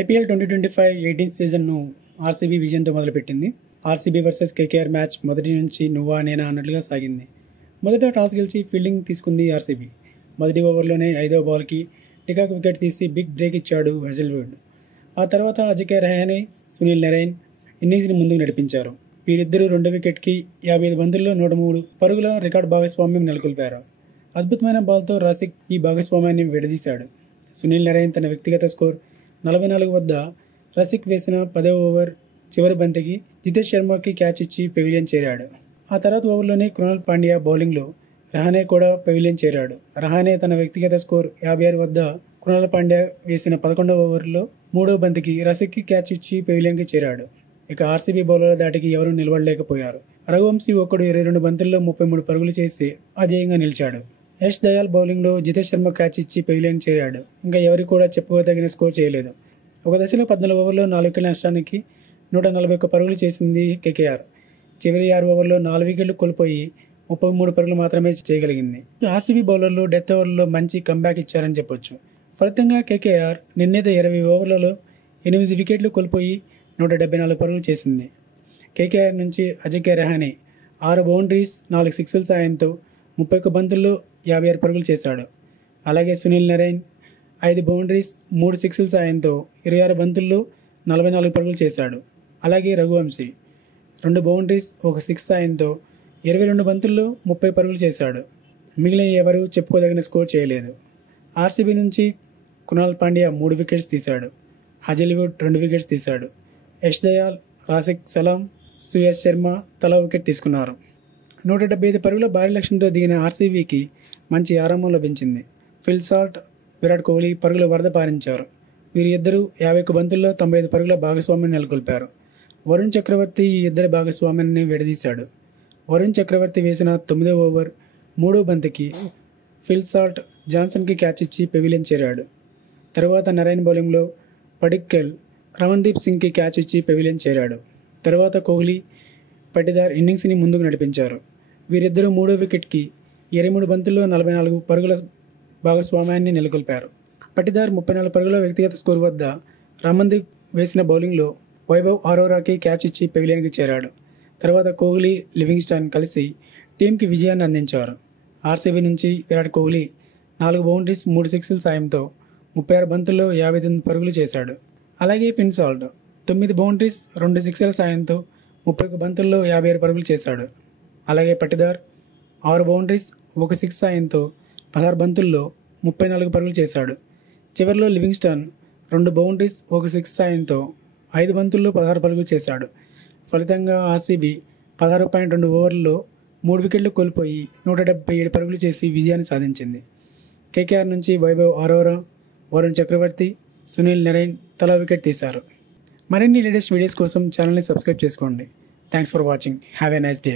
IPL 2025 18th సీజన్ను RCB విజయంతో మొదలుపెట్టింది. RCB versus KKR match మొదటి నుంచి నువ్వా నేనా అన్నట్లుగా సాగింది. మొదట టాస్ గెలిచి ఫీల్డింగ్ తీసుకుంది ఆర్సీబీ. మొదటి ఓవర్లోనే 5వ బాల్కి టికాక్ వికెట్ తీసి బిగ్ బ్రేక్ ఇచ్చాడు హెజల్వుడ్. ఆ తర్వాత అజింక్య రహానే, సునీల్ నరైన్ ఇన్నింగ్స్ని ముందుకు నడిపించారు. వీరిద్దరూ 2వ వికెట్కి 55 బంతుల్లో 103 పరుగుల రికార్డు భాగస్వామ్యం నెలకొల్పారు. అద్భుతమైన బాల్తో రాసిక్ ఈ భాగస్వామ్యాన్ని విడదీశాడు. సునీల్ నరైన్ తన వ్యక్తిగత స్కోర్ 44 వద్ద రసిక్ వేసిన 10వ ఓవర్ చివరి బంతికి జితేష్ శర్మకి క్యాచ్ ఇచ్చి పెవిలియన్ చేరాడు. ఆ తర్వాత ఓవర్లోనే కృణాల్ పాండ్యా బౌలింగ్లో రహానే కూడా పెవిలియన్ చేరాడు. రహానే తన వ్యక్తిగత స్కోర్ 56 వద్ద కృణాల్ పాండ్యా వేసిన 11వ ఓవర్లో 3వ బంతికి రసిక్కి క్యాచ్ ఇచ్చి పెవిలియన్కి చేరాడు. ఇక ఆర్సీబీ బౌలర్ల దాటికి ఎవరూ నిలబడలేకపోయారు. రఘువంశీ ఒక్కడు 22 బంతుల్లో 33 పరుగులు చేసి అజేయంగా నిలిచాడు. యష్ దయాల్ బౌలింగ్లో జితేష్ శర్మ క్యాచ్ ఇచ్చి పెవిలియన్ చేరాడు. ఇంకా ఎవరికి కూడా చెప్పుకోదగిన స్కోర్ చేయలేదు. ఒక దశలో 14 ఓవర్లో 4 వికెట్ల నష్టానికి 141 పరుగులు చేసింది కేకేఆర్. చివరి 6 ఓవర్లో 4 వికెట్లు కోల్పోయి 33 పరుగులు మాత్రమే చేయగలిగింది. ఆర్సీబీ బౌలర్లు డెత్ ఓవర్లలో మంచి కంబ్యాక్ ఇచ్చారని చెప్పొచ్చు. ఫలితంగా కేకేఆర్ నిర్ణీత 20 ఓవర్లలో 8 వికెట్లు కోల్పోయి 174 పరుగులు చేసింది. కేకేఆర్ నుంచి అజింక్య రహానే 6 బౌండరీస్ 4 సిక్స్ల సాయంతో 31 బంతుల్లో 56 పరుగులు చేశాడు. అలాగే సునీల్ నరైన్ 5 బౌండరీస్ 3 సిక్స్ల సాయంతో 26 బంతుల్లో 44 పరుగులు చేశాడు. అలాగే రఘువంశీ 2 బౌండరీస్ 1 సిక్స్ సాయంతో 22 బంతుల్లో 30 పరుగులు చేశాడు. మిగిలిన ఎవరూ చెప్పుకోదగిన స్కోర్ చేయలేదు. ఆర్సీబీ నుంచి కృణాల్ పాండ్యా 3 వికెట్స్ తీశాడు. హజల్వుడ్ 2 వికెట్స్ తీశాడు. యష్ దయాల్, రాసిక్, సలాం, సుయశ్ శర్మ తలా వికెట్ తీసుకున్నారు. 175 పరుగుల భారీ లక్ష్యంతో దిగిన ఆర్సీబీకి మంచి ఆరంభం లభించింది. ఫిల్ సాల్ట్, విరాట్ కోహ్లీ పరుగుల వరద పారించారు. వీరి ఇద్దరు 51 బంతుల్లో 95 పరుగుల భాగస్వామ్యం నెలకొల్పారు. వరుణ్ చక్రవర్తి ఈ ఇద్దరి భాగస్వామ్యాన్ని విడదీశాడు. వరుణ్ చక్రవర్తి వేసిన 9వ ఓవర్ 3వ బంతికి ఫిల్ సాల్ట్ జాన్సన్కి క్యాచ్ ఇచ్చి పెవిలియన్ చేరాడు. తరువాత నరైన్ బౌలింగ్లో పడిక్కల్ రమన్దీప్ సింగ్కి క్యాచ్ ఇచ్చి పెవిలియన్ చేరాడు. తరువాత కోహ్లీ, పటిదార్ ఇన్నింగ్స్ని ముందుకు నడిపించారు. వీరిద్దరూ 3వ వికెట్కి 23 బంతుల్లో 44 పరుగుల భాగస్వామ్యాన్ని నెలకొల్పారు. పటిదార్ 34 పరుగుల వ్యక్తిగత స్కోర్ వద్ద రమన్దీప్ వేసిన బౌలింగ్లో వైభవ్ అరోరాకి క్యాచ్ ఇచ్చి పెవిలియన్కి చేరాడు. తర్వాత కోహ్లీ, లివింగ్స్టన్ కలిసి టీంకి విజయాన్ని అందించారు. ఆర్సీబీ నుంచి విరాట్ కోహ్లీ 4 బౌండరీస్ 3 సిక్స్ల సాయంతో 36 బంతుల్లో 59 పరుగులు చేశాడు. అలాగే ఫిల్ సాల్ట్ 9 బౌండరీస్ 2 సిక్స్ల సాయంతో 31 బంతుల్లో 57 పరుగులు చేశాడు. అలాగే పటిదార్ 6 బౌండరీస్ 1 సిక్స్ సాయంతో 16 బంతుల్లో 34 పరుగులు చేశాడు. చివరిలో లివింగ్స్టన్ 2 బౌండరీస్ 1 సిక్స్ సాయంతో 5 బంతుల్లో 16 పరుగులు చేశాడు. ఫలితంగా ఆర్సీబీ 16.2 ఓవర్లలో 3 వికెట్లు కోల్పోయి 177 పరుగులు చేసి విజయాన్ని సాధించింది. కేకేఆర్ నుంచి వైభవ్ అరోరా, వరుణ్ చక్రవర్తి, సునీల్ నరైన్ తలా వికెట్ తీశారు. మరిన్ని లేటెస్ట్ వీడియోస్ కోసం ఛానల్ని సబ్స్క్రైబ్ చేసుకోండి. Thanks for watching. Have a nice day.